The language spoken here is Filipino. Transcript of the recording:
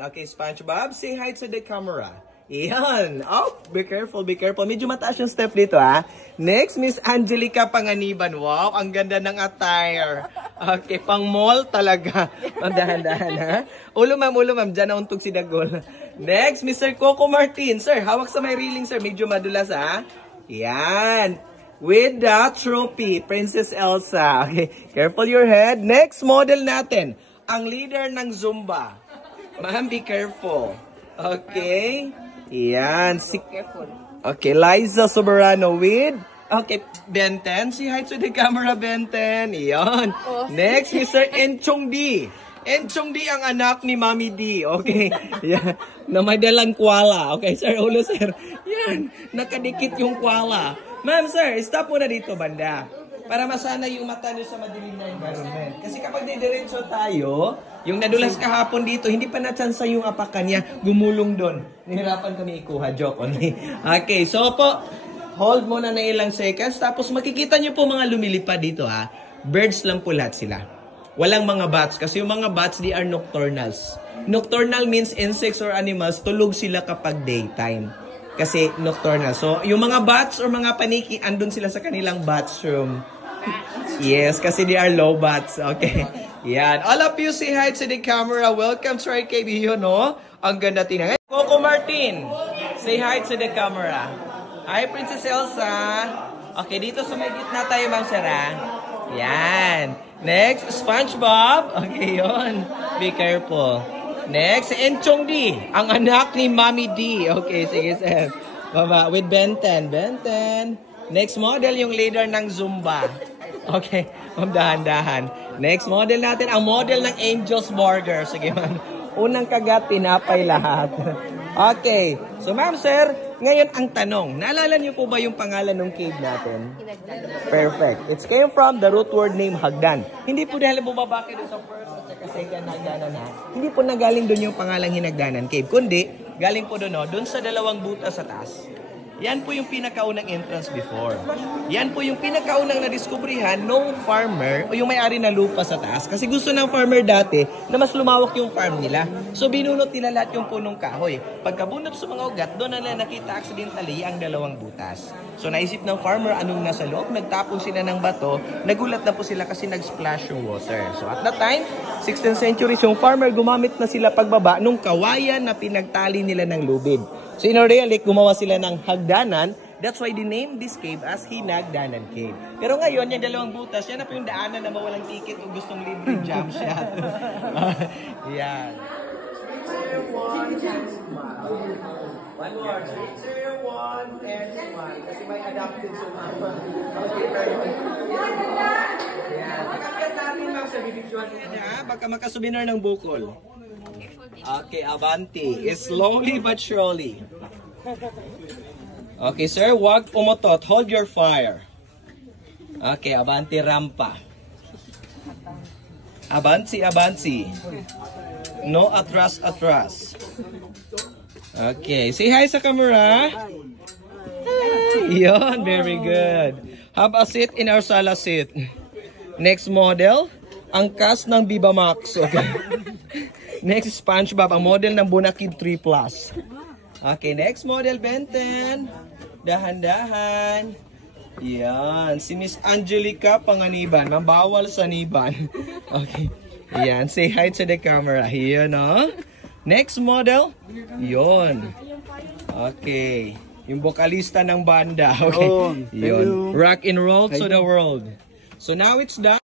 Okay, SpongeBob, say hi to the camera. Iyan. Oh, be careful, be careful. Medyo mataas yung step dito, ha. Next, Miss Angelica Panganiban. Wow, ang ganda ng attire. Okay, pang mall talaga. Dahan-dahan, ha. Ulo, ma'am. Diyan nauntog si Dagol. Next, Mr. Coco Martin. Sir, hawak sa may reeling, sir. Medyo madulas, ha. Yan. With the trophy, Princess Elsa. Okay, careful your head. Next model natin, ang leader ng Zumba. Ma'am, be careful. Okay. Yan. Okay, Liza Soberano with... Okay, Benten. Say hi to the camera, Benten. Yan. Next, Mr. Enchong D. Enchong D ang anak ni Mami D. Okay. Yan. Na may dalang koala. Okay, sir. Ulo, sir. Yan. Nakadikit yung koala. Ma'am, sir, stop muna dito, banda. Para masana yung mata nyo sa madilim na environment. Kasi kapag didiretso tayo, yung nadulas kahapon dito, hindi pa na-chansa yung apakan niya, gumulong doon. Nahirapan kami ikuha, joke only. Okay, so po, hold muna na ilang seconds, tapos makikita nyo po mga lumilipad dito, ha. Birds lang po lahat sila. Walang mga bats, kasi yung mga bats, they are nocturnals. Nocturnal means insects or animals, tulog sila kapag daytime. Kasi nocturnal. So, yung mga bats or mga paniki, andun sila sa kanilang bats room. Yes, kasi they are low bats. Okay. Yan. All of you say hi to the camera. Welcome to our KBO, no? Ang ganda tingnan. Coco Martin, say hi to the camera. Hi, Princess Elsa. Okay, dito sa may gitna tayo, Ma'am Sarah. Yan. Next, SpongeBob. Okay, yon. Be careful. Next, Enchong D. Ang anak ni Mami D. Okay, sige, sir. Baba, with Benten. Benten. Next model, yung leader ng Zumba. Okay, dahan-dahan. Next model natin, ang model ng Angel's Burger. Sige, man. Unang kagat, tinapay lahat. Okay. So, ma'am, sir, ngayon ang tanong. Naalala niyo po ba yung pangalan ng cave natin? Perfect. It came from the root word name Hagdan. Hindi po dahil bumaba kayo sa first at saka second hagdanan, ha? Hindi po nagaling doon yung pangalang Hinagdanan Cave. Kundi, galing po doon sa dalawang butas sa taas. Yan po yung pinakaunang entrance before. Yan po yung pinakaunang nadiskubrihan nung farmer o yung may-ari na lupa sa taas. Kasi gusto ng farmer dati na mas lumawak yung farm nila. So binunot nila lahat yung punong kahoy. Pagkabunot sa mga ugat, doon na nakita accidentally ang dalawang butas. So naisip ng farmer anong nasa loob, nagtapon sila ng bato, nagulat na po sila kasi nag-splash yung water. So at that time, 16th century, yung farmer gumamit na sila pagbaba nung kawayan na pinagtali nila ng lubid. So in Orelic, gumawa sila ng hagdanan. That's why they named this cave as Hinagdanan Cave. Pero ngayon, yung dalawang butas, yan na po yung daanan na mawalang ticket o gustong libre jump shot. Yan. 3, 2, 1, and smile. One more. 3, 2, 1, and smile. Kasi may adapted sa mga. Okay, very good. Yan. Pagkakiat natin lang sa bibigyan niya, baka makasubinar ng bukol. Okay, Avanti. Slowly but surely. Okay, sir. Wag pumotot. Hold your fire. Okay, Avanti rampa. Avanti, Avanti. No atras, atras. Okay. Say hi sa camera. Hi. Yon, very good. Have a seat in our sala seat. Next model. Ang cast ng Viva Max. Okay. Next, SpongeBob, ang model ng Bonakid 3 Plus. Okay, next model, Benten. Dahan-dahan. Yan, si Miss Angelica Panganiban. Mabawal sa niban. Okay. Yan, say hi to the camera. Yan, no? Next model. Yon. Okay. Yung vocalista ng banda. Okay. Yon. Rock and roll to the world. So now it's done.